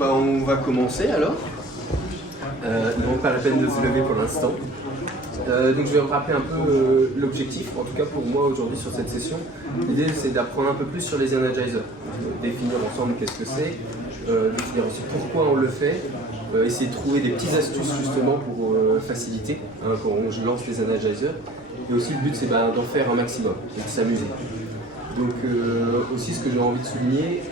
bah, on va commencer alors. Non, pas la peine de se lever pour l'instant. Donc je vais vous rappeler un peu l'objectif, en tout cas pour moi aujourd'hui sur cette session. L'idée c'est d'apprendre un peu plus sur les energizers, définir ensemble qu'est-ce que c'est, définir aussi pourquoi on le fait, essayer de trouver des petites astuces justement pour faciliter quand on lance les energizers. Et aussi le but c'est d'en faire un maximum et de s'amuser. Donc aussi ce que j'ai envie de souligner,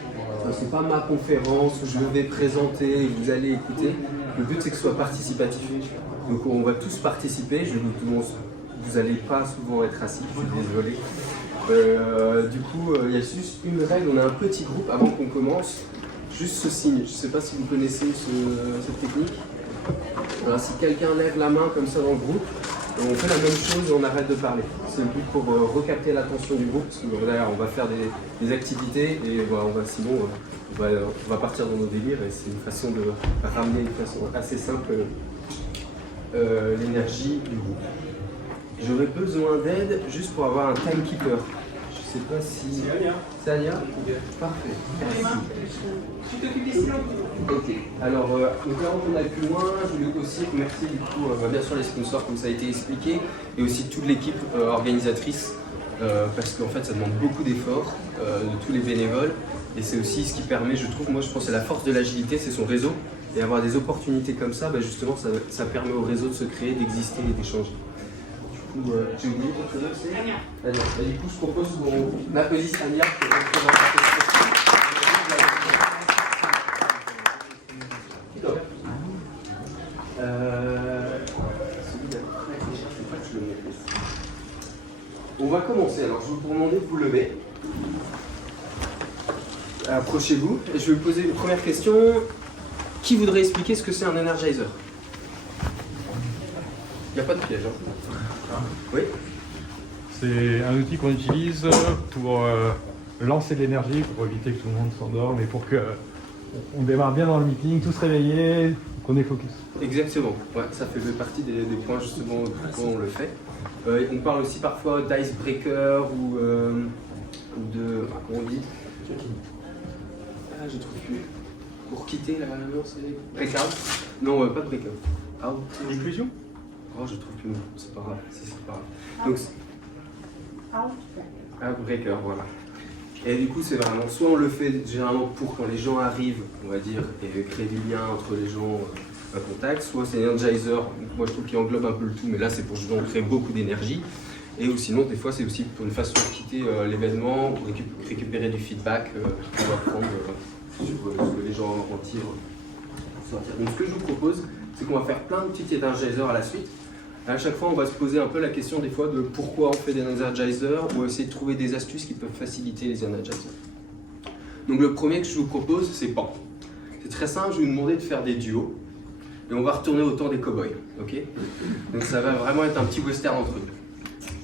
c'est pas ma conférence où je vais présenter et vous allez écouter. Le but c'est que ce soit participatif. Donc on va tous participer, vous n'allez pas souvent être assis, je suis désolé. Du coup, il y a juste une règle, on a un petit groupe avant qu'on commence, juste ce signe. Je ne sais pas si vous connaissez cette technique. Alors si quelqu'un lève la main comme ça dans le groupe, on fait la même chose et on arrête de parler. C'est le but pour recapter l'attention du groupe, parce que derrière on va faire des activités et sinon on va partir dans nos délires et c'est une façon de ramener de façon assez simple l'énergie du groupe. J'aurais besoin d'aide juste pour avoir un timekeeper. Je sais pas si... C'est Alia. Parfait. Merci. Tu t'occupes des silences. Ok. Alors, donc là on a plus loin, je voulais aussi remercier du coup, bien sûr les sponsors comme ça a été expliqué, et aussi toute l'équipe organisatrice, parce qu'en fait ça demande beaucoup d'efforts de tous les bénévoles, et c'est aussi ce qui permet, je pense c'est la force de l'agilité, c'est son réseau. Et avoir des opportunités comme ça, justement, ça permet au réseau de se créer, d'exister et d'échanger. Du coup, j'ai oublié pour commencer. Du coup, je propose qu'on applaudisse Ania pour représenter cette celui d'après, je ne sais pas que je le mets. On va commencer. Alors, je vais vous demander de vous lever. Approchez-vous. Et je vais vous poser une première question. Qui voudrait expliquer ce que c'est un energizer? Il n'y a pas de piège. Oui. C'est un outil qu'on utilise pour lancer de l'énergie, pour éviter que tout le monde s'endorme et pour qu'on démarre bien dans le meeting, tous réveillés, qu'on est focus. Exactement. Ouais, ça fait partie des points justement pourquoi on le fait. On parle aussi parfois d'icebreaker ou de... comment on dit? Ah, je trouve plus. Pour quitter la c'est breakout. Non, pas de breakout. Out. Inclusion. Oh, je trouve plus. C'est pas grave. C'est pas grave. Donc, outbreaker, voilà. Et du coup, c'est vraiment, soit on le fait généralement pour quand les gens arrivent, on va dire, et créer des liens entre les gens à contact, soit c'est energizer, moi je trouve qu'il englobe un peu le tout, mais là c'est pour justement créer beaucoup d'énergie. Et ou sinon, des fois, c'est aussi pour une façon de quitter l'événement, ou récupérer du feedback, pour apprendre sur ce que les gens en tirent. Donc, ce que je vous propose, c'est qu'on va faire plein de petits energizers à la suite. À chaque fois, on va se poser un peu la question des fois de pourquoi on fait des energizers, ou essayer de trouver des astuces qui peuvent faciliter les energizers. Donc, le premier que je vous propose, c'est Pan. C'est très simple, je vais vous demander de faire des duos, et on va retourner au temps des cow-boys. Okay, donc, ça va vraiment être un petit western entre eux.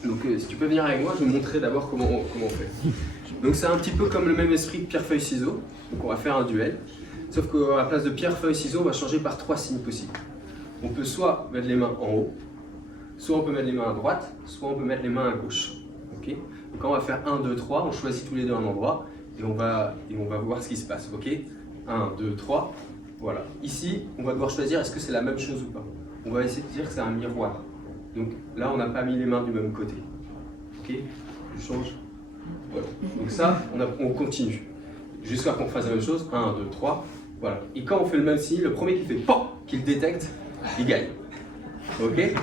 Donc si tu peux venir avec moi, je vais vous montrer d'abord comment on fait. Donc c'est un petit peu comme le même esprit que pierre-feuille-ciseaux. Donc on va faire un duel. Sauf qu'à la place de pierre-feuille-ciseaux, on va changer par 3 signes possibles. On peut soit mettre les mains en haut, soit on peut mettre les mains à droite, soit on peut mettre les mains à gauche. Okay, donc quand on va faire 1, 2, 3, on choisit tous les deux un endroit et on va voir ce qui se passe. Okay, 1, 2, 3, voilà. Ici, on va devoir choisir est-ce que c'est la même chose ou pas. On va essayer de dire que c'est un miroir. Donc là, on n'a pas mis les mains du même côté. Ok, je change. Voilà. Donc ça, on continue. Jusqu'à qu'on fasse la même chose. 1, 2, 3. Voilà. Et quand on fait le même signe, le premier qui fait PAN, qui le détecte, il gagne. Ok. Et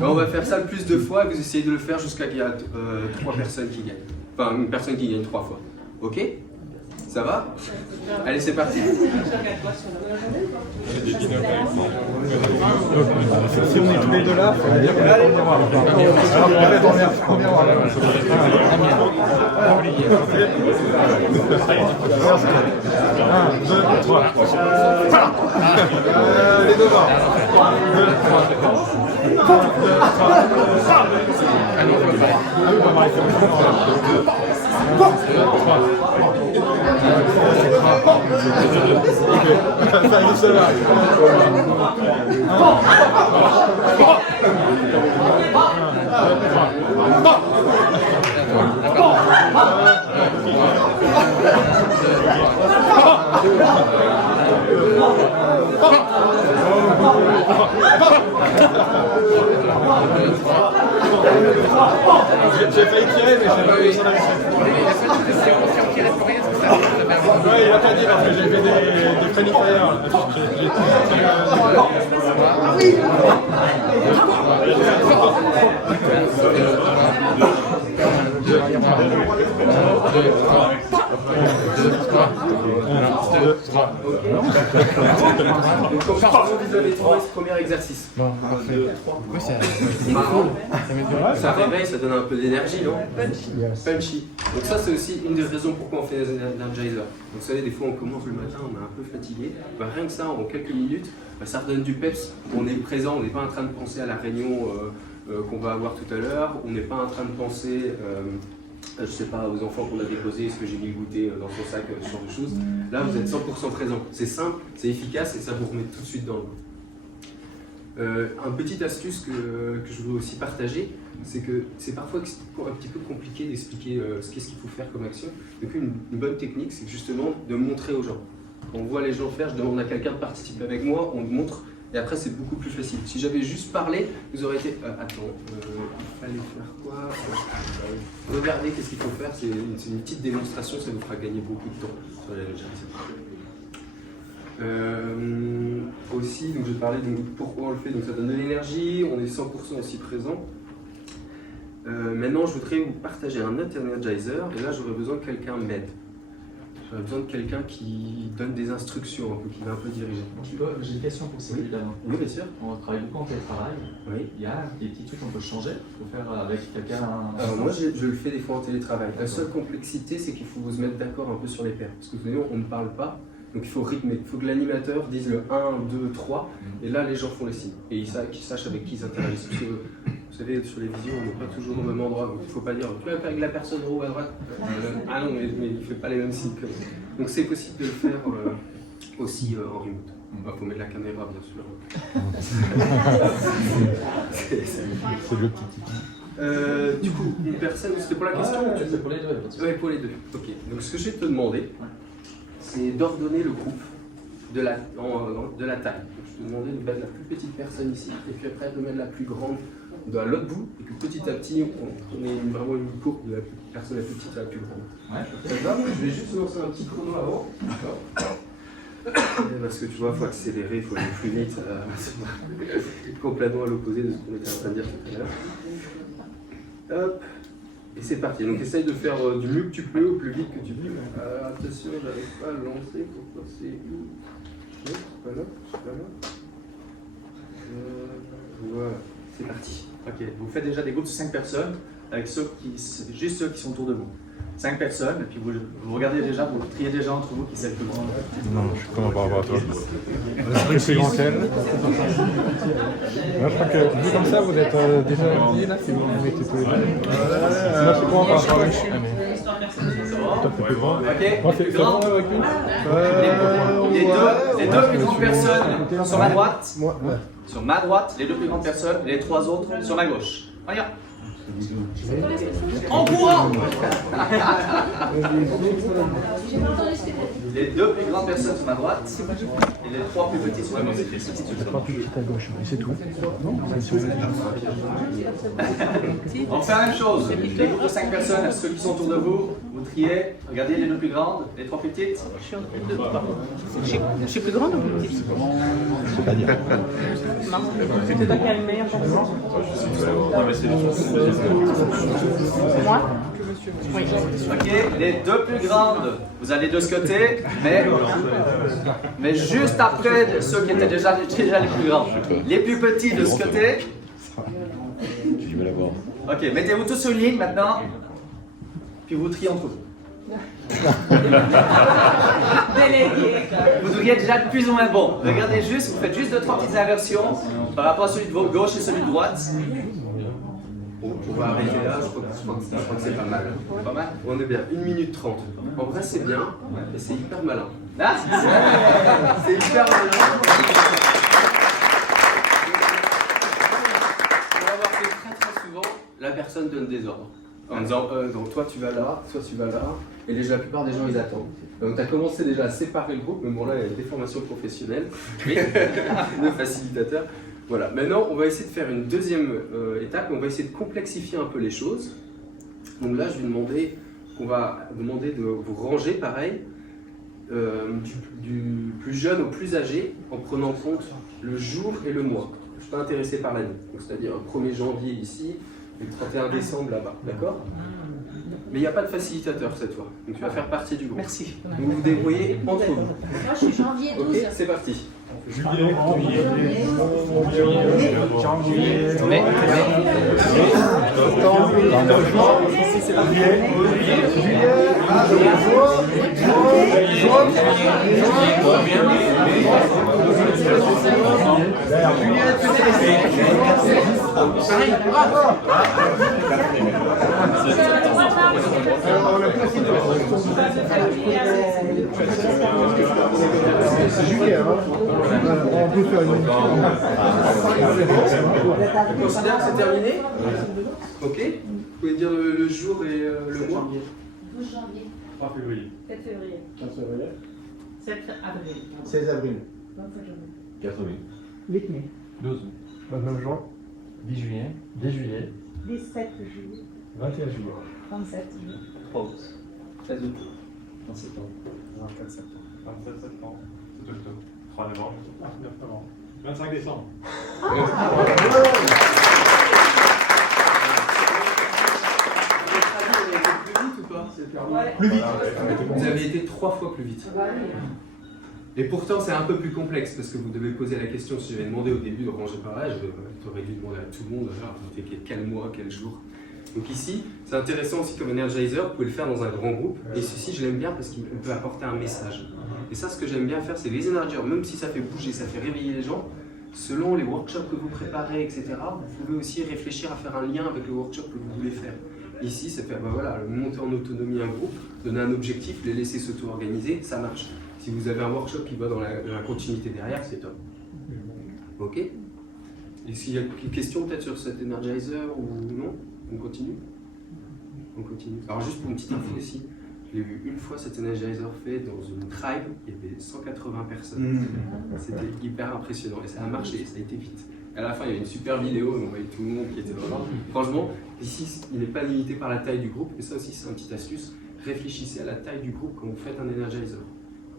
on va faire ça le plus de fois. Vous essayez de le faire jusqu'à qu'il y a 3 personnes qui gagnent. Enfin, une personne qui gagne 3 fois. Ok. Ça va? Allez, c'est parti. Si on est tous les deux là, il faut dire qu'on est en voir. Un, deux, trois. Les devants. 2, 3. 2, 3. Allez, on peut faire. Ah oui, on va voir les J'ai failli tirer, mais je sais pas où ça ouais, il a pas dit parce que j'ai fait des friendly fire. Ah oui. Vous avez trouvé ce premier exercice. Ça réveille, ça donne un peu d'énergie, non? Punchy. Donc ça, c'est aussi une des raisons pourquoi on fait des energizers. Donc vous savez, des fois on commence le matin, on est un peu fatigué. Bah, rien que ça, en quelques minutes, bah, ça redonne du peps. On est présent, on n'est pas en train de penser à la réunion qu'on va avoir tout à l'heure. On n'est pas en train de penser, je sais pas, aux enfants qu'on a déposés, est-ce que j'ai mis le goûter dans son sac, ce genre de choses. Là, vous êtes 100% présent. C'est simple, c'est efficace et ça vous remet tout de suite dans le goût. Une petite astuce que je veux aussi partager, c'est que c'est parfois un petit peu compliqué d'expliquer qu'est-ce qu'il faut faire comme action. Donc une bonne technique, c'est justement de montrer aux gens. Quand on voit les gens faire, je demande à quelqu'un de participer avec moi, on me montre, et après c'est beaucoup plus facile. Si j'avais juste parlé, vous auriez été attends, il fallait faire quoi? Regardez qu'est-ce qu'il faut faire, c'est une petite démonstration, ça vous fera gagner beaucoup de temps sur la aussi, donc je parlais de pourquoi on le fait, donc ça donne de l'énergie, on est 100% aussi présent. Maintenant, je voudrais vous partager un autre energizer, et là j'aurais besoin que quelqu'un m'aide. J'aurais besoin de quelqu'un qui donne des instructions, un peu, qui va un peu diriger. J'ai une question pour Cyril. Oui, bien sûr. On travaille beaucoup en télétravail. Oui. Il y a des petits trucs qu'on peut changer pour faire avec quelqu'un. Alors moi, je le fais des fois en télétravail. La seule complexité, c'est qu'il faut se mettre d'accord un peu sur les paires. Parce que vous savez, on ne parle pas. Donc il faut rythmer, il faut que l'animateur dise le 1, 2, 3, et là les gens font les signes. Et qu'ils sachent avec qui ils interagissent. Parce que vous savez, sur les visios, on n'est pas toujours au même endroit, donc il ne faut pas dire tu vas faire avec la personne en haut à droite. Ah non, mais il ne fait pas les mêmes signes. Donc c'est possible de le faire aussi en remote. Il faut mettre la caméra, bien sûr. C'est le petit. Du coup, une personne, c'était pour la question? C'est pour les deux. Oui, pour les deux. Ok. Donc ce que je vais te demander, c'est d'ordonner le groupe de la taille. Donc, je te demandais de mettre la plus petite personne ici, et puis après de mettre la plus grande à l'autre bout, et que petit à petit, on ait vraiment une courbe de la personne la plus petite à la plus grande. Ouais. Ça va? Je vais juste lancer un petit chrono avant. Parce que tu vois, il faut accélérer, il faut aller plus vite. C'est complètement à l'opposé de ce qu'on était en train de dire tout à l'heure. Hop. Et c'est parti. Donc essaye de faire du mieux que tu peux, au plus vite que tu peux. Attention, j'arrive pas à le lancer. Pourquoi c'est où? Non, c'est pas là. C'est pas là. Voilà. C'est parti. Ok. Vous faites déjà des groupes de 5 personnes avec juste ceux qui sont autour de vous. 5 personnes, et puis vous regardez déjà, vous triez déjà entre vous qui c'est le plus grand. Non, je suis comment par rapport à toi? Le plus grand qu'elle. Moi, je crois que vu comme ça, vous êtes déjà habillés là, si vous mettez tous les deux. Moi, je suis comment par rapport à lui? Toi, c'est plus grand. Ok. Moi, c'est bon avec lui? Les deux plus grandes personnes sur ma droite, sur ma droite, les deux plus grandes personnes, et les 3 autres sur ma gauche. On y va. En courant. Les deux plus grandes personnes sur ma droite et les 3 plus petites sur ma gauche. Les 3 plus petites à gauche, et c'est tout. Non, On fait la même chose. Les groupes de 5 personnes, ceux qui sont autour de vous, vous triez, regardez les deux plus grandes, les 3 plus petites. Je suis plus grande ou plus petite? c'est pas dire. C'est toi qui as le meilleur pour moi? Oui. Ok, les deux plus grandes, vous allez de ce côté, mais juste après ceux qui étaient déjà les plus grands. Les plus petits de ce côté. Tu vas la voir. Ok, mettez-vous tous sur une ligne maintenant, puis vous triez entre vous. Délégué. Vous devriez être déjà de plus ou moins bon. Regardez juste, vous faites juste 2-3 petites inversions par rapport à celui de votre gauche et celui de droite. On va arrêter là, je crois que c'est pas mal. Pas mal. On est bien, 1 minute 30. En vrai, c'est bien, mais c'est hyper malin. Là, C'est hyper malin. Pour l'avoir fait très souvent, la personne donne des ordres. En disant, donc toi tu vas là, toi tu vas là, et la plupart des gens ils attendent. Donc tu as commencé déjà à séparer le groupe, mais bon là il y a des formations professionnelles, de facilitateurs. Voilà, maintenant on va essayer de faire une deuxième étape, on va essayer de complexifier un peu les choses. Donc là on va demander de vous ranger pareil, du plus jeune au plus âgé, en prenant en compte le jour et le mois. Je suis pas intéressé par l'année, c'est-à-dire le 1er janvier ici, et le 31 décembre là-bas, d'accord? Mais il n'y a pas de facilitateur cette fois, donc tu vas faire partie du groupe. Merci. Donc vous vous débrouillez entre vous. Moi, je suis janvier 12. Ok, c'est parti. Juillet, C'est juillet, hein. On peut faire une... Tu considères que c'est terminé? Ok. Vous pouvez dire le jour et le mois? 12 janvier. 3 février. 7 février. 15 février. 7 avril. 16 avril. 25 janvier. 4 mai. 8 mai. 12. 29 juin. 10 juillet. 10 juillet. 17 juillet. 21 juillet. 27 juillet. 3 août. 13 août. 20 septembre. 24 septembre. 27 septembre. 7 octobre. 3 novembre. 9 novembre. 25 décembre. Plus vite. Vous avez été 3 fois plus vite. Et pourtant, c'est un peu plus complexe parce que vous devez poser la question. Si j'avais demandé au début de ranger par âge, j'aurais dû demander à tout le monde alors, quel mois, quel jour. Donc ici, c'est intéressant aussi comme Energizer, vous pouvez le faire dans un grand groupe. Et ceci, je l'aime bien parce qu'il peut apporter un message. Et ça, ce que j'aime bien faire, c'est les Energizers, même si ça fait bouger, ça fait réveiller les gens, selon les workshops que vous préparez, etc., vous pouvez aussi réfléchir à faire un lien avec le workshop que vous voulez faire. Ici, c'est faire monter en autonomie un groupe, donner un objectif, les laisser s'auto-organiser, ça marche. Si vous avez un workshop qui va dans la continuité derrière, c'est top. Ok? Est-ce qu'il y a une question peut-être sur cet Energizer ou non? On continue? On continue. Alors juste pour une petite info aussi, je l'ai vu une fois cet Energizer fait dans une tribe, il y avait 180 personnes. C'était hyper impressionnant et ça a marché, ça a été vite. À la fin, il y avait une super vidéo, on voyait tout le monde qui était vraiment. Franchement, ici, il n'est pas limité par la taille du groupe, mais ça aussi, c'est une petite astuce. Réfléchissez à la taille du groupe quand vous faites un Energizer.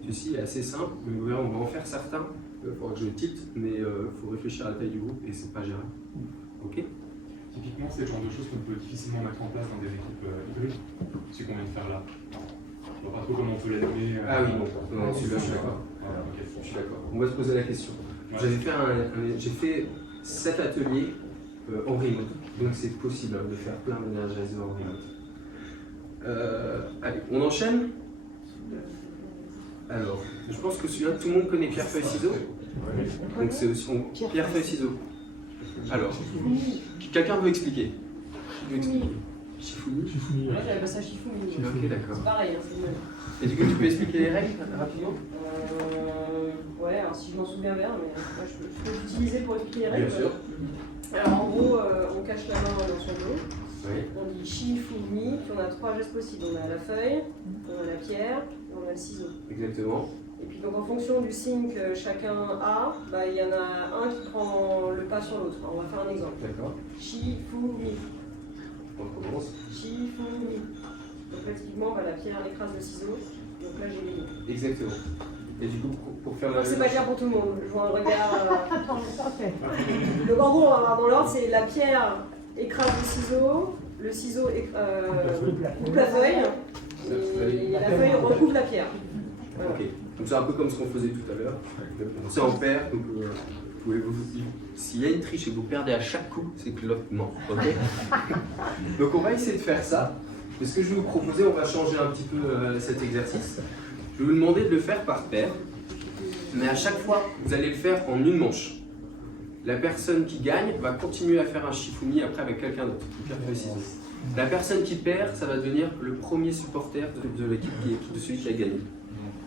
Ceci est assez simple, mais vous verrez, on va en faire certains. Il faudra que je le tilte, mais il faut réfléchir à la taille du groupe et c'est pas gérable. Ok? Typiquement, c'est le genre de choses qu'on peut difficilement mettre en place dans des équipes hybrides, ce qu'on vient de faire là. Je vois pas trop comment on peut les nommer. Ah oui, bon, non, celui-là, je suis d'accord. Je suis d'accord. On va se poser la question. Ouais. J'ai fait 7 ateliers en remote, donc c'est possible de faire plein d'Energizer en remote. Allez, on enchaîne? Alors, je pense que celui-là, tout le monde connaît pierre, feuille, ciseaux. Donc c'est aussi pierre, feuille, ciseaux. Alors, quelqu'un veut expliquer? Shifumi. Moi j'appelle ça Shifumi. Ok, d'accord. C'est pareil, hein, c'est le même. Et du coup, tu peux expliquer les règles rapidement? Ouais, alors si je m'en souviens bien, mais moi, je peux l'utiliser pour expliquer les règles. Bien sûr. Alors en gros, on cache la main dans son dos. Oui. On dit Shifumi, puis on a 3 gestes possibles. On a la feuille, on a la pierre, et on a le ciseau. Exactement. Et puis donc en fonction du signe que chacun a, bah, il y en a un qui prend le pas sur l'autre. On va faire un exemple. D'accord. Shifumi. On commence. Shifumi. Donc là typiquement, bah, la pierre elle écrase le ciseau. Donc là j'ai gagné. Exactement. Et du coup, pour faire la C'est pas clair pour tout le monde. Je vois un regard. Donc en gros, on va voir dans l'ordre, c'est la pierre écrase le ciseau coupe la feuille, et la feuille recouvre la pierre. Voilà. Ok. Donc c'est un peu comme ce qu'on faisait tout à l'heure. C'est en paire, donc s'il y a une triche et que vous perdez à chaque coup, c'est que l'autre ment. Okay. Donc on va essayer de faire ça. Et ce que je vais vous proposer, on va changer un petit peu cet exercice. Je vais vous demander de le faire par paire, mais à chaque fois, vous allez le faire en une manche. La personne qui gagne va continuer à faire un Shifumi après avec quelqu'un d'autre. La personne qui perd, ça va devenir le premier supporter de l'équipe de celui qui a gagné.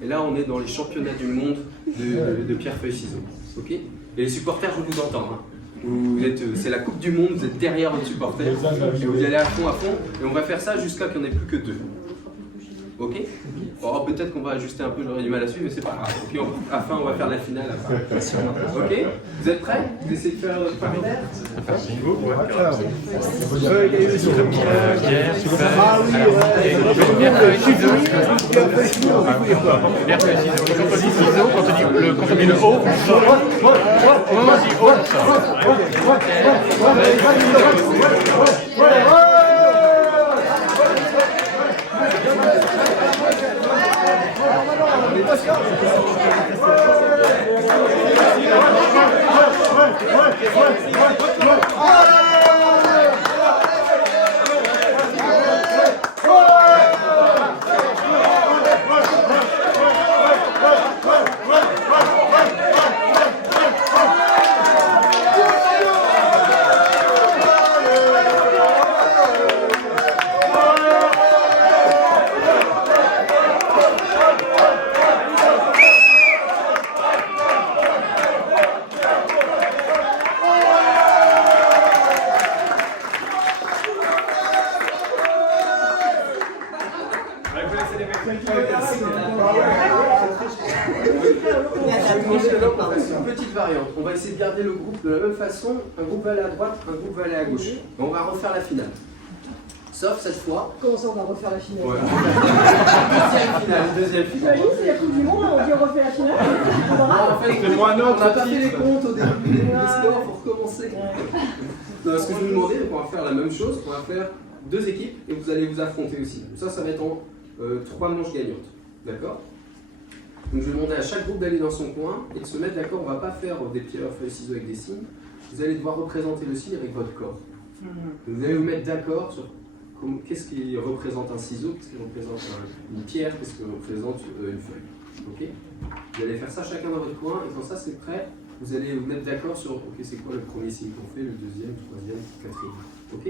Et là, on est dans les championnats du monde de pierre-feuille-ciseaux. Ok? Et les supporters, je vous entends. Hein. C'est la Coupe du Monde, vous êtes derrière votre supporter, et vous y allez à fond, et on va faire ça jusqu'à qu'il n'y en ait plus que 2. Ok? Oh, peut-être qu'on va ajuster un peu, j'aurais du mal à suivre, mais c'est pas grave. Ok, à la fin, on va faire la finale. Ok? Vous êtes prêts? Vous essayez de faire le partenaire? Quand on dit le haut, au moment où on dit haut, on sort. Petite variante, on va essayer de garder le groupe de la même façon, un groupe va aller à droite, un groupe va aller à gauche. Et on va refaire la finale. Sauf cette fois. Comment ça, on va refaire la finale? Ouais. Deuxième finale. T'imagines, c'est la Coupe du Monde, on dit on refait la finale? En fait, on n'a pas fait les comptes au début des scores pour recommencer. Non, ce que je vous demandais, donc on va faire la même chose, on va faire 2 équipes et vous allez vous affronter aussi. Ça va être en 3 manches gagnantes. D'accord? Donc je vais demander à chaque groupe d'aller dans son coin et de se mettre d'accord. On ne va pas faire des pierres, feuilles, ciseaux avec des signes. Vous allez devoir représenter le signe avec votre corps. Vous allez vous mettre d'accord sur qu'est-ce qui représente un ciseau, qu'est-ce qui représente une pierre, qu'est-ce qui représente une feuille. Ok? Vous allez faire ça chacun dans votre coin et quand ça c'est prêt, vous allez vous mettre d'accord sur ok, c'est quoi le premier signe qu'on fait, le deuxième, le troisième, le quatrième. Ok?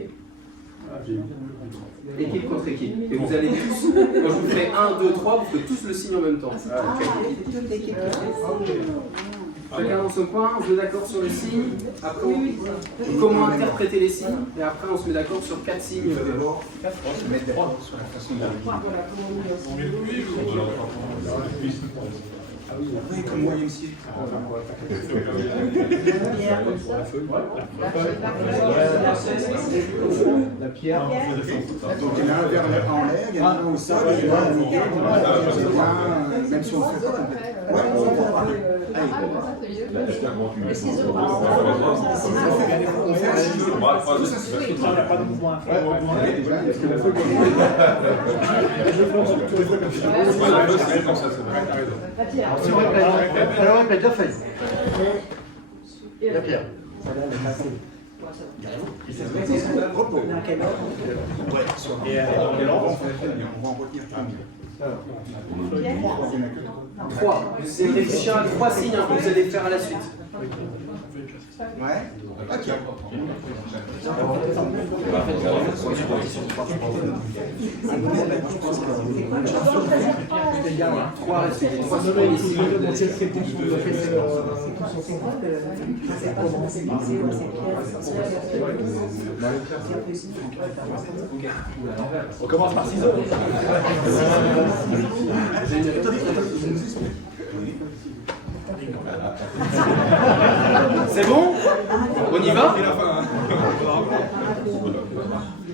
Équipe contre équipe. Et vous allez tous, quand je vous fais 1, 2, 3, vous faites tous le signe en même temps. Chacun dans son coin, on se met d'accord sur les signes, après comment interpréter les signes, et après on se met d'accord sur 4 signes. On se met d'accord sur la façon de ah oui, comme moi aussi. La pierre. Donc il y en a un vers en l'air, il y en a un au sol, il y en a un au milieu, même si on fait pas. Les ciseaux. La pierre. Alors, on met 2 feuilles. La pierre. Repos. Et on va en retenir 3. Vous allez réfléchir à 3 signes que vous allez faire à la suite. Ouais. Ok. 3 premiers signes. On commence par ciseaux. C'est bon? On y va?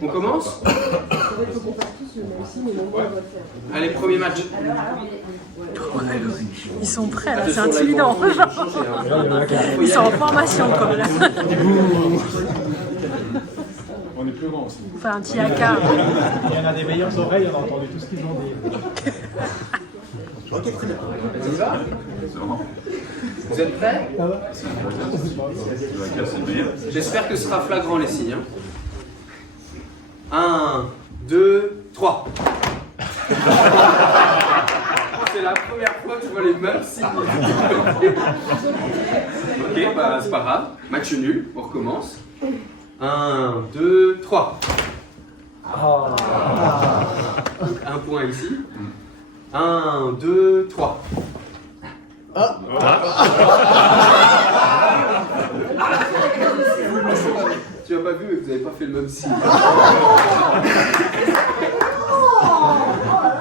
On commence? Allez, premier match. Ils sont prêts là, c'est intimidant. Ils sont en formation quoi là. On est plus grand aussi. On fait un petit haka. Il y en a des meilleures oreilles, on a entendu tout ce qu'ils ont dit. Ok, très bien. On y va? Vous êtes prêts? J'espère que ce sera flagrant les signes. 1, 2, 3. C'est la première fois que je vois les mêmes signes. Ok, bah c'est pas grave. Match nul, on recommence. 1, 2, 3. Donc, 1 point ici. 1, 2, 3. tu l'as pas vu, mais vous n'avez pas fait le même signe.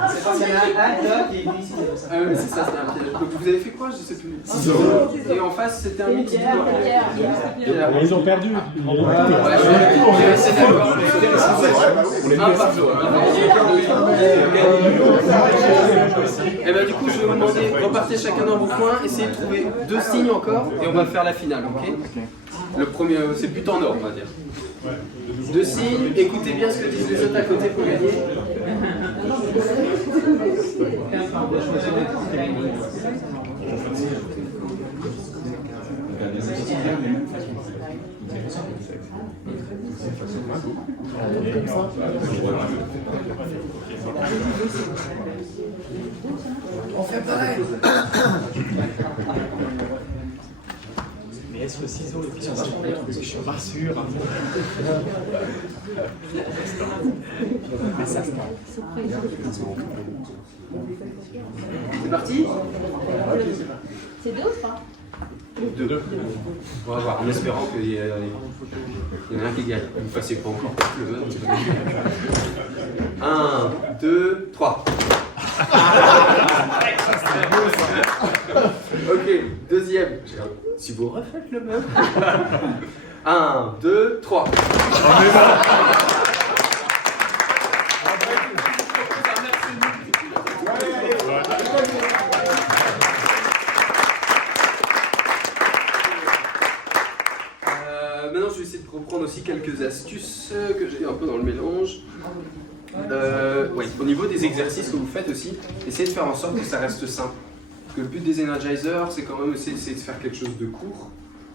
C'est parce qu'il y en a un qui est ici. Ah oui, c'est ça, c'est un piège. Donc vous avez fait quoi? Je sais plus. Et en face, c'était un mix. Ils ont perdu. Et ben du coup, je vais vous demander, repartez chacun dans vos coins, essayez de trouver 2 signes encore, et on va faire la finale, ok? Le premier, c'est but en or, on va dire. 2 signes, écoutez bien ce que disent les autres à côté pour gagner. On fait pareil. Mais est-ce que ciseaux et puis on va prendre parce que je suis pas sûr. C'est parti? C'est 2 ou pas? 2. On va voir, en espérant qu'il y en a un qui gagne. Vous ne fassiez pas encore le 1, 2, 3. Ok, deuxième. Si vous refaites le même. 1, 2, 3. Maintenant, je vais essayer de reprendre aussi quelques astuces que j'ai un peu dans le mélange. Ouais, au niveau des exercices que vous faites aussi, essayez de faire en sorte que ça reste simple. Parce que le but des Energizers, c'est quand même essayer de faire quelque chose de court.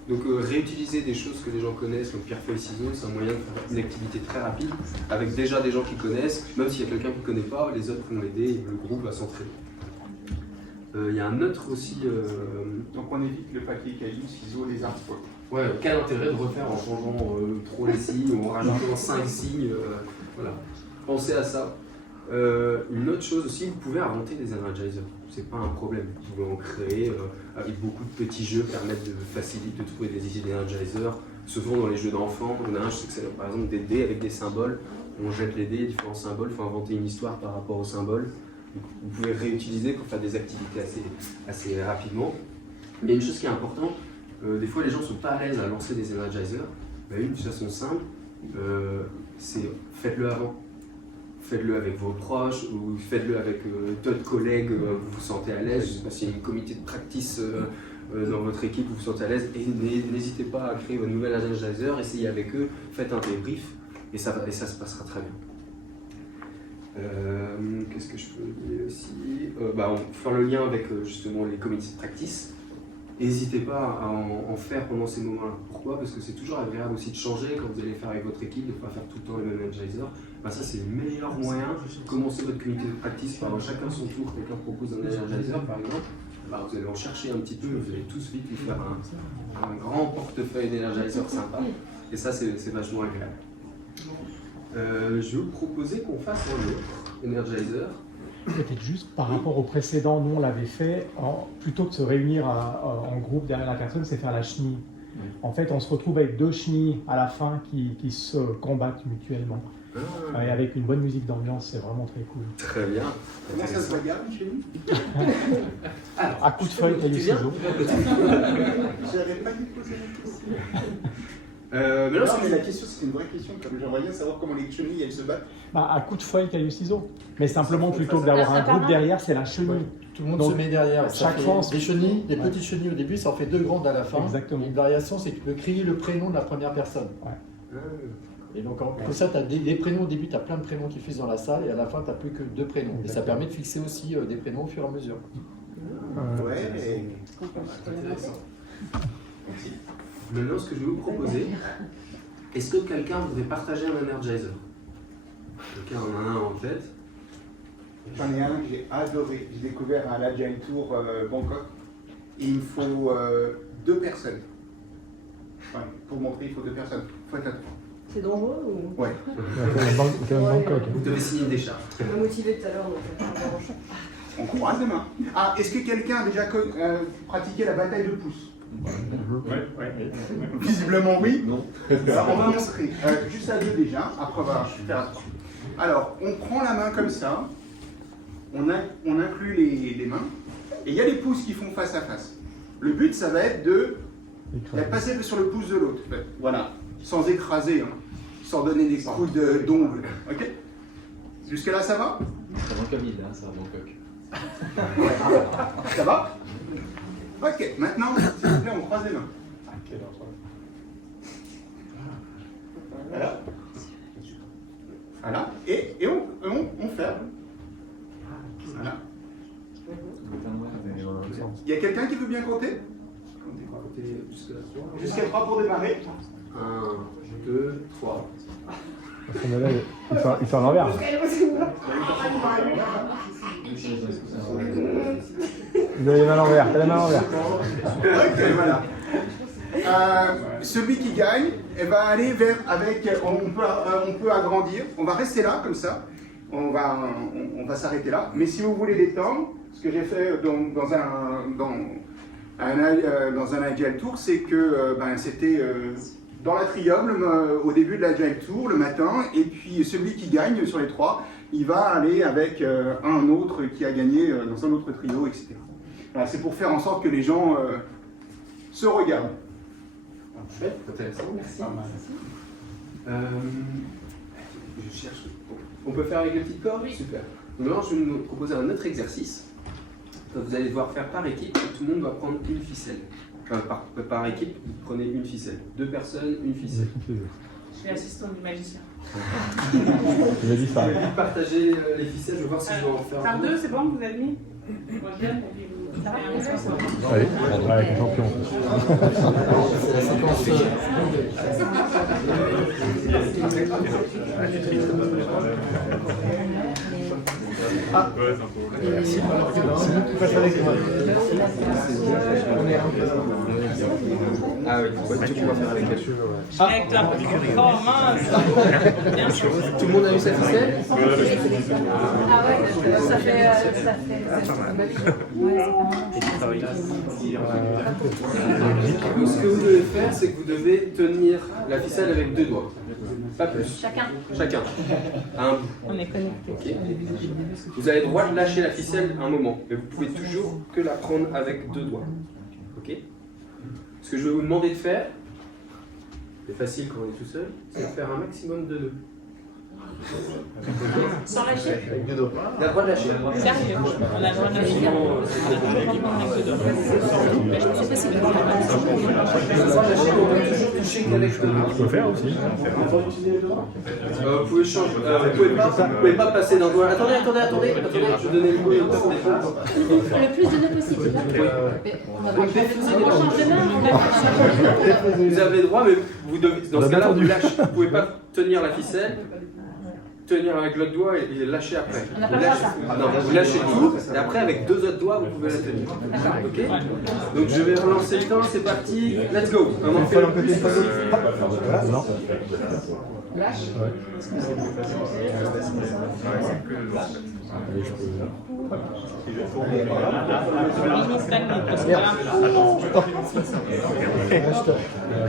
Donc réutiliser des choses que les gens connaissent, donc pierre, feuille, ciseaux, c'est un moyen de faire une activité très rapide, avec déjà des gens qui connaissent, même s'il y a quelqu'un qui ne connaît pas, les autres vont l'aider et le groupe va s'entraider. Il y a un autre aussi... Donc on évite le papier caillou, ciseaux, les arts. Ouais, quel intérêt de refaire en changeant trop les signes ou en rajoutant 5 signes, voilà. Pensez à ça. Une autre chose aussi, vous pouvez inventer des Energizers, c'est pas un problème. Vous pouvez en créer avec beaucoup de petits jeux permettent de faciliter, de trouver des idées d'Energizer. Souvent dans les jeux d'enfants, on a un, je sais que c'est par exemple des dés avec des symboles. On jette les dés, différents symboles, il faut inventer une histoire par rapport aux symboles. Donc, vous pouvez réutiliser pour faire des activités assez rapidement. Mais une chose qui est importante, des fois les gens ne sont pas à l'aise à lancer des Energizers. Mais une façon simple, c'est faites-le avant. Faites-le avec vos proches ou faites-le avec d'autres collègues que vous vous sentez à l'aise. Je ne sais pas s'il y a une comité de practice dans votre équipe où vous vous sentez à l'aise. Et n'hésitez pas à créer votre nouvel Energizer, essayez avec eux, faites un débrief et ça se passera très bien. Qu'est-ce que je peux dire aussi? On va faire le lien avec justement les comités de practice. N'hésitez pas à en faire pendant ces moments-là. Pourquoi? Parce que c'est toujours agréable aussi de changer quand vous allez faire avec votre équipe, de ne pas faire tout le temps le même Energizer. Ça, c'est le meilleur moyen de commencer votre comité de practice par chacun son tour. Quelqu'un propose un Energizer, par exemple. Vous allez en chercher un petit peu, vous allez tous vite lui faire un grand portefeuille d'Energizer sympa. Et ça, c'est vachement agréable. Je vais vous proposer qu'on fasse un autre Energizer. Peut-être juste par rapport au précédent, nous on l'avait fait, plutôt que de se réunir en groupe derrière la personne, c'est faire la chenille. En fait, on se retrouve avec 2 chenilles à la fin qui se combattent mutuellement. Et avec une bonne musique d'ambiance, c'est vraiment très cool. Très bien. Comment ça se regarde chez nous? À coups de feuille, cahier, ciseaux. J'avais pas dû poser la question. Mais la question, c'était une vraie question. J'aimerais bien savoir comment les chenilles, elles se battent. À coups de feuille, cahier, ciseaux. Mais simplement, plutôt que d'avoir un groupe derrière, c'est la chenille. Tout le monde se met derrière. Chaque fois, des chenilles, des petites chenilles au début, ça en fait 2 grandes à la fin. Exactement. Une variation, c'est que tu peux crier le prénom de la première personne. Ouais. Et donc, comme ça, tu as des prénoms au début, tu as plein de prénoms qui fusent dans la salle, et à la fin, tu n'as plus que 2 prénoms. Et ça permet de fixer aussi des prénoms au fur et à mesure. Ouais, intéressant. Merci. Maintenant, ce que je vais vous proposer, est-ce que quelqu'un voudrait partager un Energizer? Quelqu'un en a un en tête? j'en ai un que j'ai adoré. J'ai découvert à l'Agile Tour Bangkok. Et il me faut 2 personnes. Enfin, pour montrer, il faut 2 personnes. Faites à 3. C'est dangereux ou? Ouais. Vous devez signer des chartes. Je m'ai motivé tout à l'heure, donc On croise demain. Ah, est-ce que quelqu'un a déjà pratiqué la bataille de pouces? Visiblement oui. Alors on va montrer juste à 2 déjà, après on va faire à 3. Alors on prend la main comme ça, on inclut les mains, et il y a les pouces qui font face à face. Le but ça va être de passer sur le pouce de l'autre. Voilà, sans écraser, hein, sans donner des coups d'ongle. Ok? Jusque là ça va? Ça manque à vide, hein, ça Bangkok. Ça va? Ok, maintenant, s'il vous plaît, on croise les mains. Voilà. Voilà. Et on ferme. Voilà. Il y a quelqu'un qui veut bien compter? Jusqu'à 3 pour démarrer. 1, 2, 3. Il fait à l'envers. Vous avez les mains à l'envers, t'as la main à l'envers. Ok, voilà. Celui qui gagne va aller vers on peut agrandir. On va rester là comme ça. On va s'arrêter là. Mais si vous voulez détendre, ce que j'ai fait dans un Agile Tour, c'est que c'était dans l'atrium au début de l'Agile Tour le matin, et puis celui qui gagne sur les 3, il va aller avec un autre qui a gagné dans un autre trio, etc. Voilà, c'est pour faire en sorte que les gens se regardent. Intéressant, merci. Je cherche. On peut faire avec les petites cordes? Super. Donc maintenant, je vais vous proposer un autre exercice. Vous allez devoir faire par équipe, tout le monde doit prendre une ficelle. Par équipe, vous prenez une ficelle. 2 personnes, une ficelle. Je suis assistante du magicien. Il a dit ça. Je vais partager les ficelles, je vais voir si je dois en faire. Par 2, c'est bon, vous avez mis? Moi, je viens, ça va? Allez, avec le champion. Ah, merci. C'est nous qui passons avec moi. Ah oui, tu vas faire avec elle. Avec toi. Oh mince. Bien sûr. Tout le monde a eu sa ficelle? Ah ouais, ça fait. Donc ce que vous devez faire, c'est que vous devez tenir la ficelle avec 2 doigts. Pas plus. Chacun. À un bout. On est connectés. Okay. Vous avez le droit de lâcher la ficelle un moment, mais vous pouvez toujours que la prendre avec 2 doigts. Ok? Ce que je vais vous demander de faire, c'est facile quand on est tout seul, c'est de faire un maximum de nœuds. Sans lâcher? Avec 2 doigts. On a le droit de lâcher. Sérieux? On a le droit de lâcher. Je peux faire aussi. Vous pouvez changer. Vous pouvez pas passer d'un doigt. Attendez. Je vais donner le coup. Le plus de nœuds possible. On change de main. Vous avez le droit, mais vous devez, dans ce cas-là, vous lâchez. Vous pouvez pas tenir la ficelle, tenir avec l'autre doigt et lâcher après. Vous lâchez tout, et après avec 2 autres doigts, vous pouvez la tenir. Ok? Donc je vais relancer le temps, c'est parti, let's go. On en fait le plus possible. Lâche. Il n'y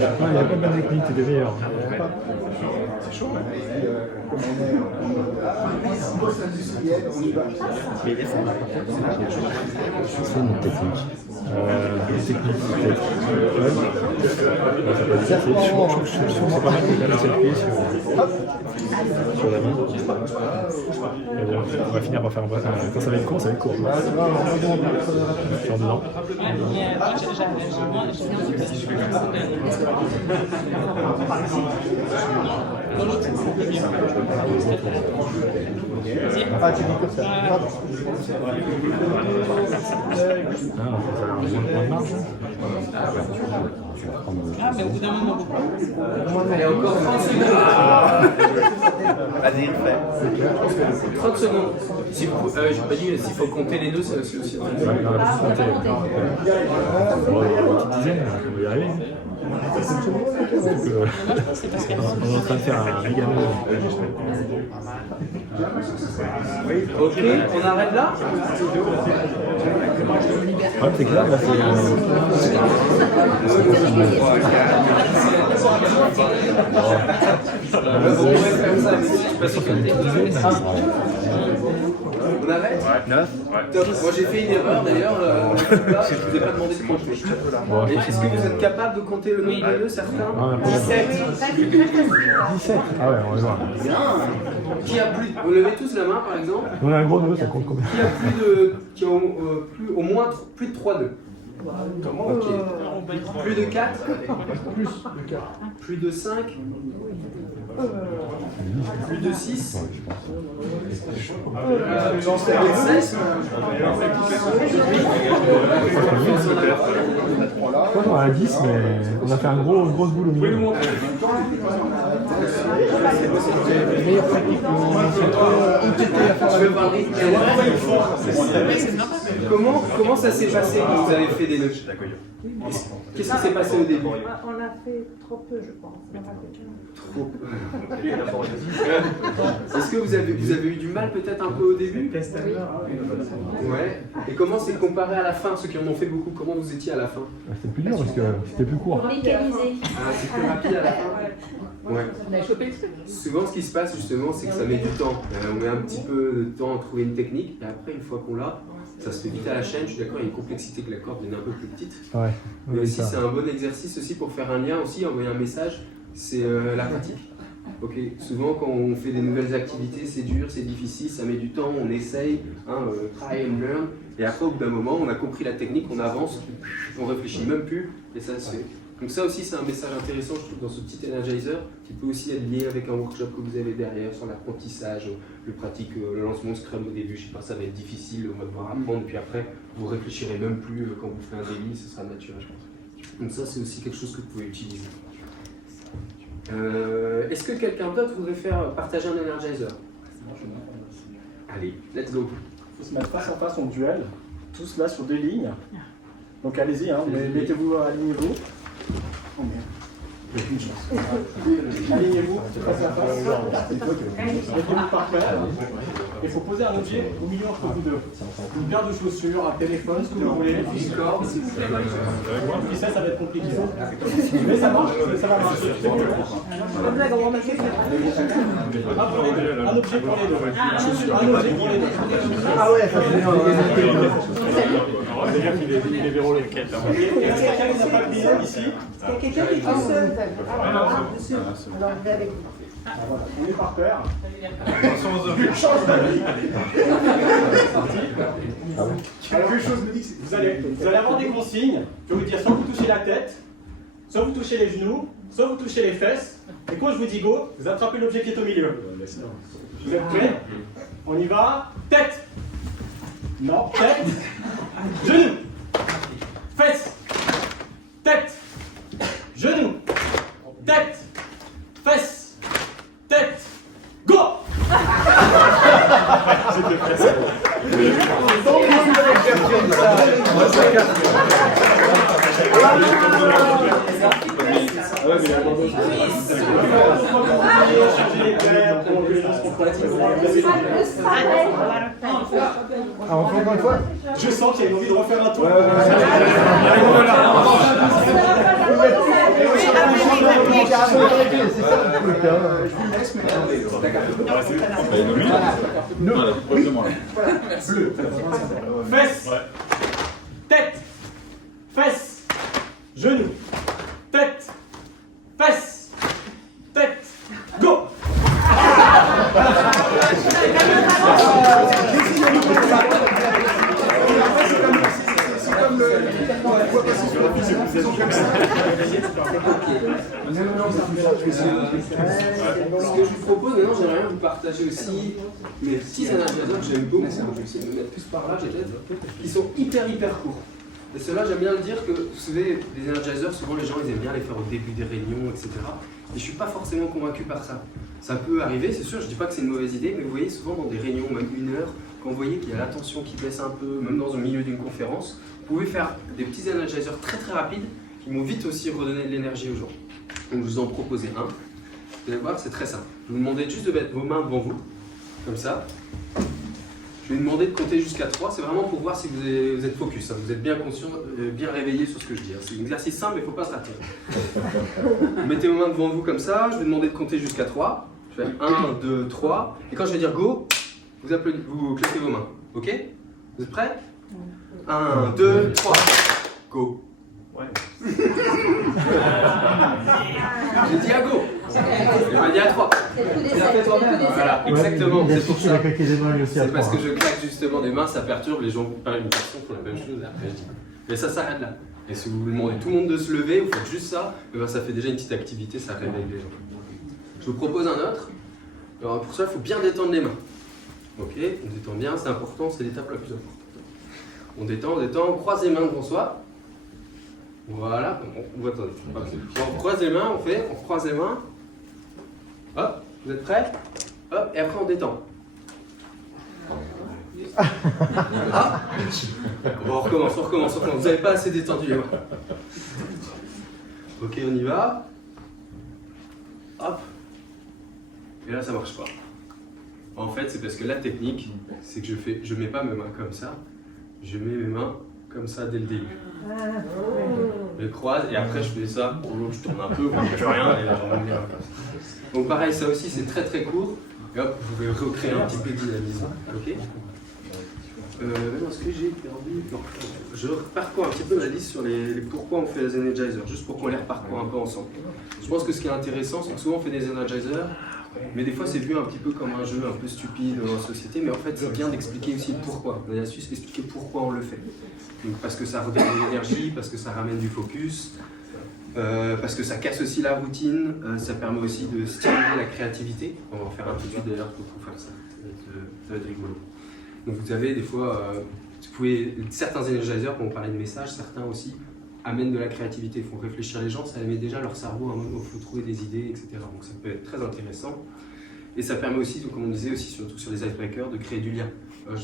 a pas de bonne technique, t'es meilleur. C'est chaud, comme on est en poste industriel, on y va. C'est une technique. Peut-être. C'est pas mal de la selfie sur la main. Et bon, on va finir par faire un pas. Quand ça va être court, ça va être court. Faire dedans. Ah, tu dis comme ça. Moins de marge. Ah, mais au bout d'un moment, Allez, encore 30 secondes. Vas-y, fais. 30 secondes. Si vous, j'ai pas dit, s'il faut compter les nœuds, c'est aussi. Ouais, on va compter. Bon, une petite dizaine, on va y arriver. On est en train de faire un méga nœud. Ok, on arrête là? Ouais, c'est clair, là, c'est. On arrête? 9. Top. Moi j'ai fait une erreur d'ailleurs, je ne vous ai pas demandé de compter. Mais est-ce que vous êtes capable de compter le nombre de nœuds, certains? 17. 17. Ah ouais, on va voir. Qui a plus vous levez tous la main par exemple? On a un gros nœud, ça compte combien? Qui a au moins plus de 3 nœuds? Comment? Ok. Plus de 4? Plus de 4. Plus de 5? Plus de 6? J'en sais 16? Moi j'en ai un 10, mais on a fait une grosse boule au milieu. Comment ça s'est passé quand vous avez fait des nœuds? Qu'est-ce qui s'est passé au début? On a fait trop peu, je pense. Trop peu. Est-ce que vous avez eu du mal peut-être un peu au début? Ouais. Et comment c'est comparé à la fin, ceux qui en ont fait beaucoup? Comment vous étiez à la fin? C'était plus dur parce que c'était plus court. Mécanisé. Ah, c'est plus rapide à la fin? Ouais. On a chopé le truc. Souvent, ce qui se passe justement, c'est que ça met du temps. On met un petit peu de temps à trouver une technique, et après, une fois qu'on l'a, ça se fait vite à la chaîne. Je suis d'accord, il y a une complexité que la corde devienne un peu plus petite. Ouais. Mais aussi, c'est un bon exercice aussi pour faire un lien aussi, envoyer un message, c'est la pratique. Ok, souvent quand on fait des nouvelles activités, c'est dur, c'est difficile, ça met du temps, on essaye, try and learn, et après au bout d'un moment, on a compris la technique, on avance, on réfléchit même plus, et ça se fait. Donc ça aussi, c'est un message intéressant, je trouve, dans ce petit Energizer, qui peut aussi être lié avec un workshop que vous avez derrière sur l'apprentissage, le lancement de Scrum au début, je sais pas, ça va être difficile, on va devoir apprendre, puis après, vous réfléchirez même plus quand vous faites un daily, ce sera naturel, je pense. Donc ça, c'est aussi quelque chose que vous pouvez utiliser. Est-ce que quelqu'un d'autre voudrait partager un Energizer? Allez, let's go. Il faut se mettre face en face en duel, tous là sur 2 lignes. Donc allez-y, hein, mettez-vous, alignez-vous. Oh merde, j'ai aucune chance. Alignez-vous face à face. Mettez-vous par paire. Il faut poser un objet au milieu entre vous deux. Une paire de chaussures, un téléphone, ce que vous voulez. Une corde. Puis ça va être compliqué. Mais ça marche, ça va marcher. Un objet pour les deux. Un objet pour les deux. Ah ouais, ça c'est bien. C'est-à-dire qu'il est verrouillé. Est-ce qu'il y a quelqu'un qui n'a pas plié ici? Il y a quelqu'un qui est tout seul. Alors, je vais avec vous. Voilà, on est par paire. Alors, une chose me dit que vous allez avoir des consignes. Je vais vous dire soit vous touchez la tête, soit vous touchez les genoux, soit vous touchez les fesses. Et quand je vous dis go, vous attrapez l'objet qui est au milieu. Vous êtes prêts? On y va. Tête. Non, tête. Genoux. Fesses. Tête. Genoux. Tête. Fesses. Tête. Go. C'était facile. Encore une fois. Je sens qu'il y a une envie de refaire un tour. Fesses, tête, fesses, genoux, tête, fesses, tête, go. Ce que je vous propose maintenant, j'aimerais bien vous partager aussi mes petits Energizers que j'aime beaucoup, je vais essayer de me mettre plus par là peut-être, qui sont hyper courts. Et ceux-là, j'aime bien le dire que, vous savez, les Energizers, souvent les gens ils aiment bien les faire au début des réunions, etc. Et je ne suis pas forcément convaincu par ça. Ça peut arriver, c'est sûr, je ne dis pas que c'est une mauvaise idée, mais vous voyez souvent dans des réunions, même 1 heure, quand vous voyez qu'il y a l'attention qui baisse un peu, même dans le milieu d'une conférence, vous pouvez faire des petits Energizers très rapides qui vont vite aussi redonner de l'énergie aux gens. Donc je vous en proposais un. Vous allez voir, c'est très simple. Je vous demandais juste de mettre vos mains devant vous, comme ça. Je vais demander de compter jusqu'à 3, c'est vraiment pour voir si vous êtes focus, hein. Vous êtes bien conscient, bien réveillé sur ce que je dis. Hein. C'est un exercice simple, mais il ne faut pas se rater. Vous mettez vos mains devant vous comme ça, je vais demander de compter jusqu'à 3. Je fais 1, 2, 3. Et quand je vais dire go, vous claquez vos mains. Ok? Vous êtes prêts? 1, 2, 3. Go. Ouais. J'ai dit à go. J'ai pas dit à 3. Voilà, exactement. C'est pour ça. C'est parce que je claque justement des mains, ça perturbe les gens. Par une personne font la même chose et après je dis. Mais ça s'arrête là. Et si vous demandez tout le monde de se lever, vous faites juste ça, et ben ça fait déjà une petite activité, ça réveille les gens. Je vous propose un autre. Alors pour ça, il faut bien détendre les mains. Ok, on détend bien, c'est important, c'est l'étape la plus importante. On détend, on croise les mains devant soi. Voilà, attendez. On croise les mains, on croise les mains. Hop, vous êtes prêts? Hop, et après on détend. Ah. Bon, on recommence. Vous n'avez pas assez détendu les mains. Ok, on y va. Hop. Et là, ça marche pas. En fait, c'est parce que la technique, c'est que je mets pas mes mains comme ça. Je mets mes mains comme ça dès le début. Je les croise et après je fais ça. Je tourne un peu, vous ne plus rien et là j'en mets comme ça. Donc pareil, ça aussi c'est très très court. Et hop, vous pouvez recréer un petit peu de dynamisme. Ok. Est-ce que j'ai perdu? Non. Je reparcours un petit peu la liste sur les pourquoi on fait les energizers, juste pour qu'on les reparcourt un peu ensemble. Je pense que ce qui est intéressant, c'est que souvent on fait des energizers, mais des fois c'est vu un petit peu comme un jeu un peu stupide dans la société, mais en fait c'est bien d'expliquer aussi le pourquoi. On a astuce expliquer pourquoi on le fait. Donc, parce que ça redonne de l'énergie, parce que ça ramène du focus, parce que ça casse aussi la routine, ça permet aussi de stimuler la créativité. On va en faire un tout de suite d'ailleurs pour faire ça, ça va être rigolo. Donc vous avez des fois, certains energizers, quand on parlait de messages, certains aussi amènent de la créativité, font réfléchir les gens, ça met déjà leur cerveau à un moment où il faut trouver des idées, etc. Donc ça peut être très intéressant. Et ça permet aussi, donc, comme on disait aussi, surtout sur les icebreakers, de créer du lien.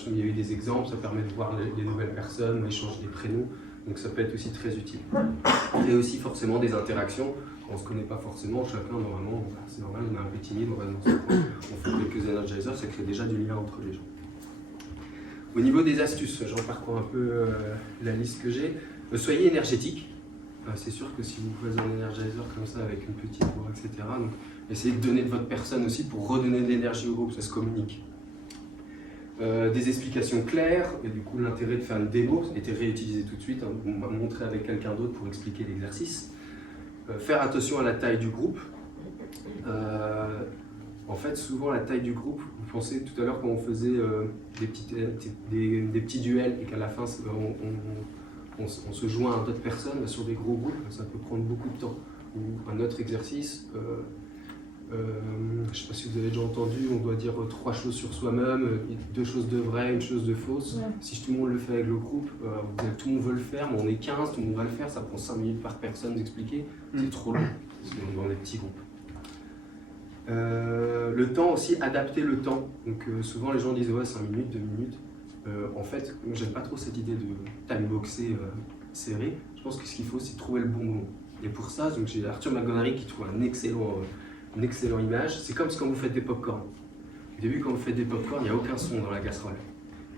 Il y a eu des exemples, ça permet de voir les nouvelles personnes, échanger des prénoms, donc ça peut être aussi très utile. Et aussi forcément des interactions, on ne se connaît pas forcément, chacun normalement, c'est normal, on a un peu timide, on va dans son coin, on fait quelques energizers, ça crée déjà du lien entre les gens. Au niveau des astuces, je reparcours un peu la liste que j'ai. Soyez énergétique. C'est sûr que si vous faites un energizer comme ça avec une petite voix, etc., donc essayez de donner de votre personne aussi pour redonner de l'énergie au groupe, ça se communique. Des explications claires, et du coup l'intérêt de faire une démo, ça a été réutilisé tout de suite, hein, on va montrer avec quelqu'un d'autre pour expliquer l'exercice. Faire attention à la taille du groupe. En fait, souvent la taille du groupe, vous pensez tout à l'heure quand on faisait des petits duels et qu'à la fin on se joint à d'autres personnes sur des gros groupes, ça peut prendre beaucoup de temps. Ou un autre exercice, je ne sais pas si vous avez déjà entendu, on doit dire 3 choses sur soi-même, 2 choses de vraies, 1 chose de fausse. Ouais. Si tout le monde le fait avec le groupe, tout le monde veut le faire, mais on est 15, tout le monde va le faire, ça prend 5 minutes par personne d'expliquer, c'est trop long, parce qu'on est dans des petits groupes. Le temps aussi, adapter le temps. Donc souvent les gens disent ouais 5 minutes, 2 minutes. En fait, moi j'aime pas trop cette idée de time-boxer serré. Je pense que ce qu'il faut c'est trouver le bon moment. Et pour ça, j'ai Arthur McGonaghy qui trouve une excellente image. C'est comme quand vous faites des pop-corn. Au début quand vous faites des pop-corn, il n'y a aucun son dans la casserole.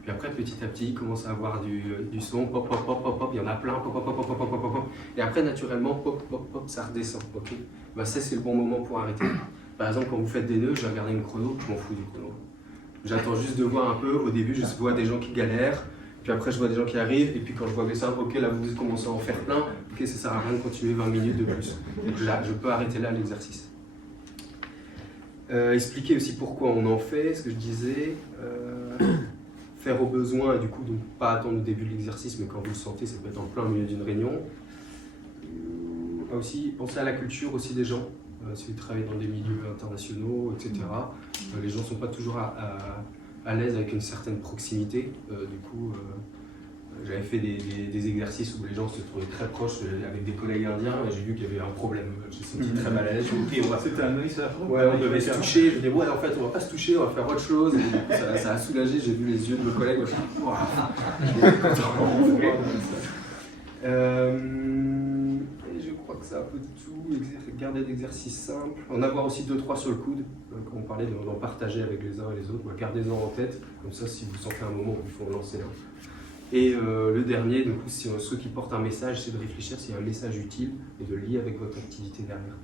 Puis après petit à petit, il commence à avoir du son, pop, pop, pop, pop, pop, il y en a plein, pop, pop, pop, pop, pop, pop, pop. Et après naturellement, pop, pop, pop, ça redescend. Okay, bah, ça c'est le bon moment pour arrêter. Par exemple, quand vous faites des nœuds, je vais regarder une chrono, je m'en fous du chrono. J'attends juste de voir un peu, au début je vois des gens qui galèrent, puis après je vois des gens qui arrivent, et puis quand je vois que ça, ok là vous commencez à en faire plein, ok ça sert à rien de continuer 20 minutes de plus. Donc là, je peux arrêter là l'exercice. Expliquer aussi pourquoi on en fait, ce que je disais, faire au besoin, et du coup donc pas attendre le début de l'exercice, mais quand vous le sentez, ça peut être en plein milieu d'une réunion. Aussi, penser à la culture aussi des gens. Si vous travaillez dans des milieux internationaux, etc., les gens ne sont pas toujours à l'aise avec une certaine proximité. Du coup, j'avais fait des exercices où les gens se trouvaient très proches avec des collègues indiens et j'ai vu qu'il y avait un problème. J'ai senti très mal à l'aise. C'était un ouais, on devait se toucher. Je me dis, ouais, en fait, on ne va pas se toucher, on va faire autre chose. Et ça a soulagé. J'ai vu les yeux de mes collègues. Je et je crois que ça c'est un peu de tout, garder d'exercices simples, en avoir aussi 2-3 sur le coude, quand on parlait d'en partager avec les uns et les autres, gardez-en en tête, comme ça si vous sentez un moment où il faut en lancer un. Et le dernier, du coup, ceux qui portent un message, c'est de réfléchir s'il y a un message utile et de le lier avec votre activité derrière.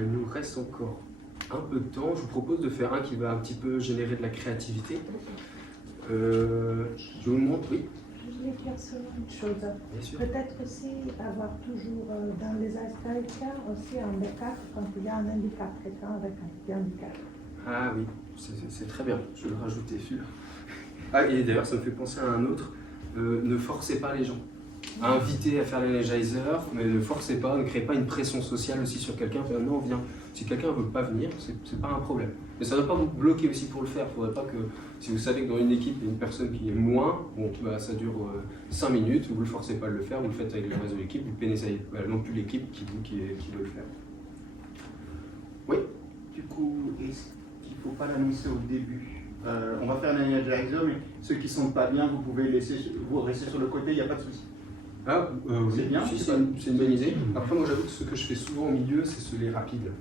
Il nous reste encore un peu de temps, je vous propose de faire un qui va un petit peu générer de la créativité. Je vous montre, oui. Je voulais dire seulement une chose. Peut-être aussi avoir toujours dans les icebreakers aussi un backup quand il y a un handicap, quelqu'un avec un handicap. Ah oui, c'est très bien, je vais le rajouter celui-là. Ah, et d'ailleurs, ça me fait penser à un autre, ne forcez pas les gens. Invitez à faire l'energizer, mais ne forcez pas, ne créez pas une pression sociale aussi sur quelqu'un. Non, viens. Si quelqu'un ne veut pas venir, c'est pas un problème. Mais ça ne doit pas vous bloquer aussi pour le faire. Il ne faudrait pas que, si vous savez que dans une équipe, il y a une personne qui est moins, bon, ça dure 5 minutes, vous ne le forcez pas à le faire, vous le faites avec le reste de l'équipe, vous pénalisez non plus l'équipe qui veut le faire. Oui. Du coup, est-ce qu'il ne faut pas l'annoncer au début? On va faire un energizer, mais ceux qui ne sont pas bien, vous pouvez vous rester sur le côté, il n'y a pas de souci. Ah, oui, c'est bien. Si, c'est une bonne idée. Après, moi, j'avoue que ce que je fais souvent au milieu, c'est les rapides.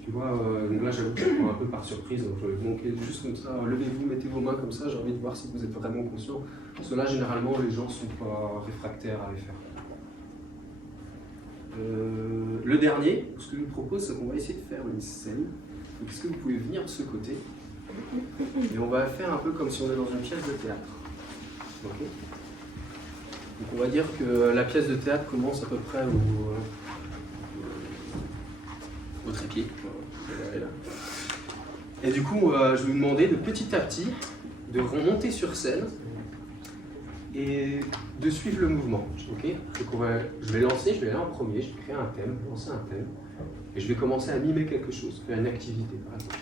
Tu vois, donc là, j'avoue que je prends un peu par surprise. Donc, juste comme ça, levez-vous, mettez vos mains comme ça, j'ai envie de voir si vous êtes vraiment conscient. Parce que là, généralement, les gens ne sont pas réfractaires à les faire. Le dernier, ce que je vous propose, c'est qu'on va essayer de faire une scène. Donc, est-ce que vous pouvez venir de ce côté? Et on va faire un peu comme si on est dans une pièce de théâtre. Okay. Donc on va dire que la pièce de théâtre commence à peu près au trépied. Et du coup, je vais vous demander de petit à petit de remonter sur scène et de suivre le mouvement. Okay. Donc je vais lancer, je vais aller en premier, je vais créer un thème, lancer un thème, et je vais commencer à mimer quelque chose, faire une activité par exemple.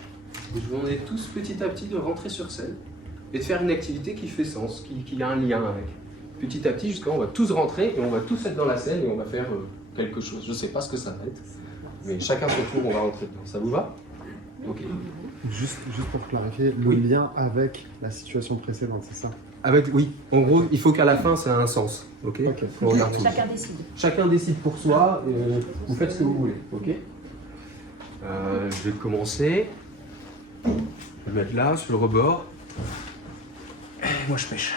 Et je vous demande tous petit à petit de rentrer sur scène et de faire une activité qui fait sens, qui a un lien avec. Petit à petit, jusqu'à on va tous rentrer et on va tous être dans la scène et on va faire quelque chose. Je ne sais pas ce que ça va être, mais chacun son tour, on va rentrer dedans. Ça vous va? Ok. Juste pour clarifier, le lien avec la situation précédente, c'est ça? Oui. En gros, il faut qu'à la fin, ça ait un sens. Ok. Chacun décide. Chacun décide pour soi. Vous faites ce que vous voulez. Ok. Je vais commencer. Je vais me mettre là, sur le rebord. Et moi, je pêche.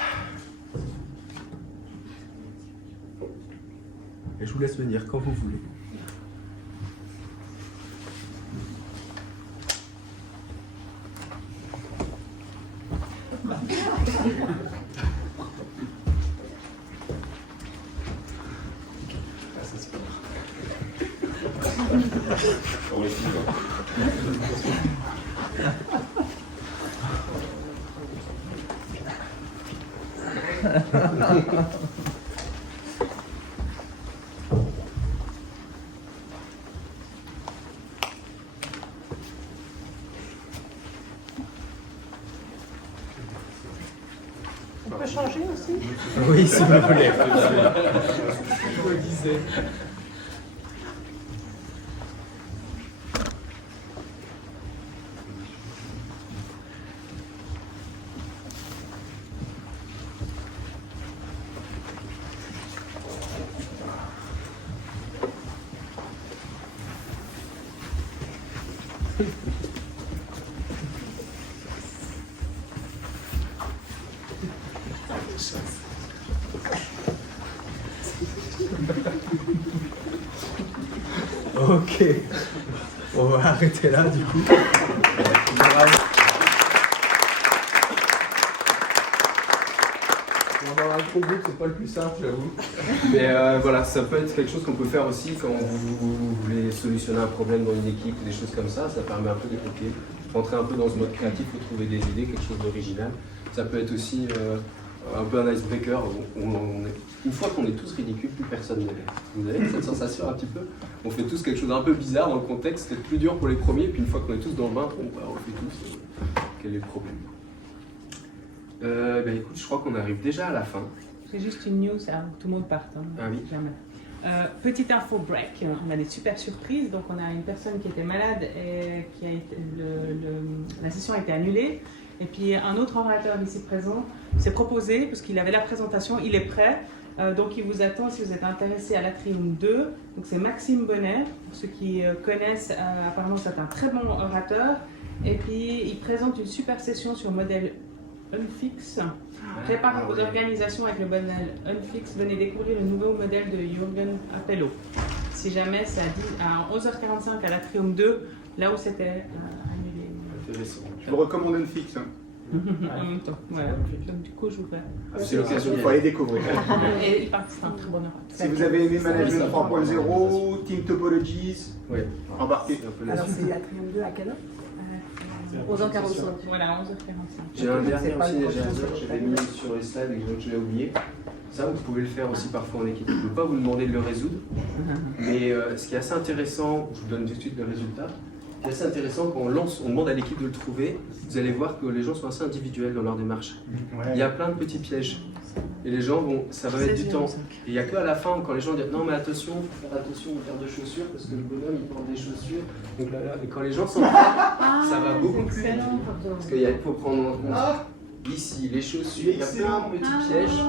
Et je vous laisse venir quand vous voulez. On peut changer aussi? Oui, si vous voulez. Je vous le disais. Ok, on va arrêter là du coup. Avoir un gros groupe, c'est pas le plus simple, j'avoue. Mais voilà, ça peut être quelque chose qu'on peut faire aussi quand vous voulez solutionner un problème dans une équipe ou des choses comme ça. Ça permet un peu de rentrer un peu dans ce mode créatif pour trouver des idées, quelque chose d'original. Ça peut être aussi un peu un icebreaker. Une fois qu'on est tous ridicules, plus personne ne l'est. Vous avez cette sensation un petit peu? On fait tous quelque chose d'un peu bizarre dans le contexte, c'est plus dur pour les premiers, puis une fois qu'on est tous dans le bain, on le fait tous. Quel est le problème? Écoute, je crois qu'on arrive déjà à la fin. C'est juste une news avant que tout le monde parte. Hein, ah oui. Petite info break, on a des super surprises. Donc on a une personne qui était malade et qui a été, la session a été annulée. Et puis un autre orateur ici présent s'est proposé, parce qu'il avait la présentation, il est prêt. Donc il vous attend si vous êtes intéressé à l'Atrium 2. Donc c'est Maxime Bonnet, pour ceux qui connaissent, apparemment c'est un très bon orateur. Et puis il présente une super session sur le modèle Unfix. Préparez vos organisations avec le modèle Unfix. Venez découvrir le nouveau modèle de Jürgen Appello. Si jamais c'est à 11h45 à l'Atrium 2, là où c'était annulé. Intéressant. Je vous recommande Unfix. Hein. En même temps, voilà. Donc du coup, je vous fais. C'est l'occasion, il faut aller découvrir. Et il part, c'est un très bon orateur. Si vous avez aimé Management 3.0, Team Topologies, embarquez. Alors c'est l'Atrium 2 à quelle heure 11h45. Voilà, 11h45. J'ai un dernier aussi déjà que j'avais mis sur les slides et que je l'ai oublié. Ça, vous pouvez le faire aussi parfois en équipe. Je ne peux pas vous demander de le résoudre. Mais ce qui est assez intéressant, je vous donne tout de suite le résultat. Ce qui est assez intéressant, quand on demande à l'équipe de le trouver, vous allez voir que les gens sont assez individuels dans leur démarche. Ouais. Il y a plein de petits pièges. Et les gens vont, ça va mettre du temps. Et il n'y a qu'à la fin, quand les gens disent non, mais attention, il faut faire attention aux paires de chaussures parce que le bonhomme il porte des chaussures. Donc là, et quand les gens sont ça va beaucoup plus vite. Parce qu'il faut prendre en compte ici les chaussures, il y a plein de petits pièges.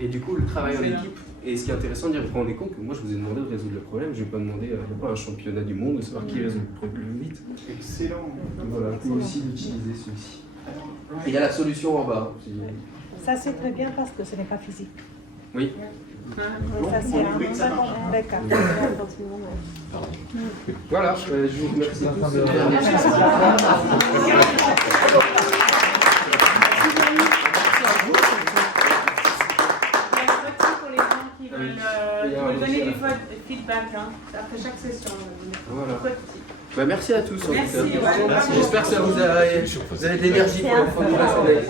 Et du coup, le travail en équipe. Et ce qui est intéressant de dire, vous vous rendez compte que moi je vous ai demandé de résoudre le problème, je ne vais pas demander il n'y a pas un championnat du monde de savoir qui résout le problème plus vite. Excellent. Donc voilà, vous pouvez aussi l'utiliser celui-ci. Et il y a la solution en bas. Ça c'est très bien parce que ce n'est pas physique. Oui. Ça c'est un backup. Voilà, je vous remercie tous. Vous pouvez donner du feedback après chaque session. Voilà. Bah, merci à tous. Merci, en tout cas. ouais. Merci. J'espère que ça vous avez de l'énergie pour la fin de la journée.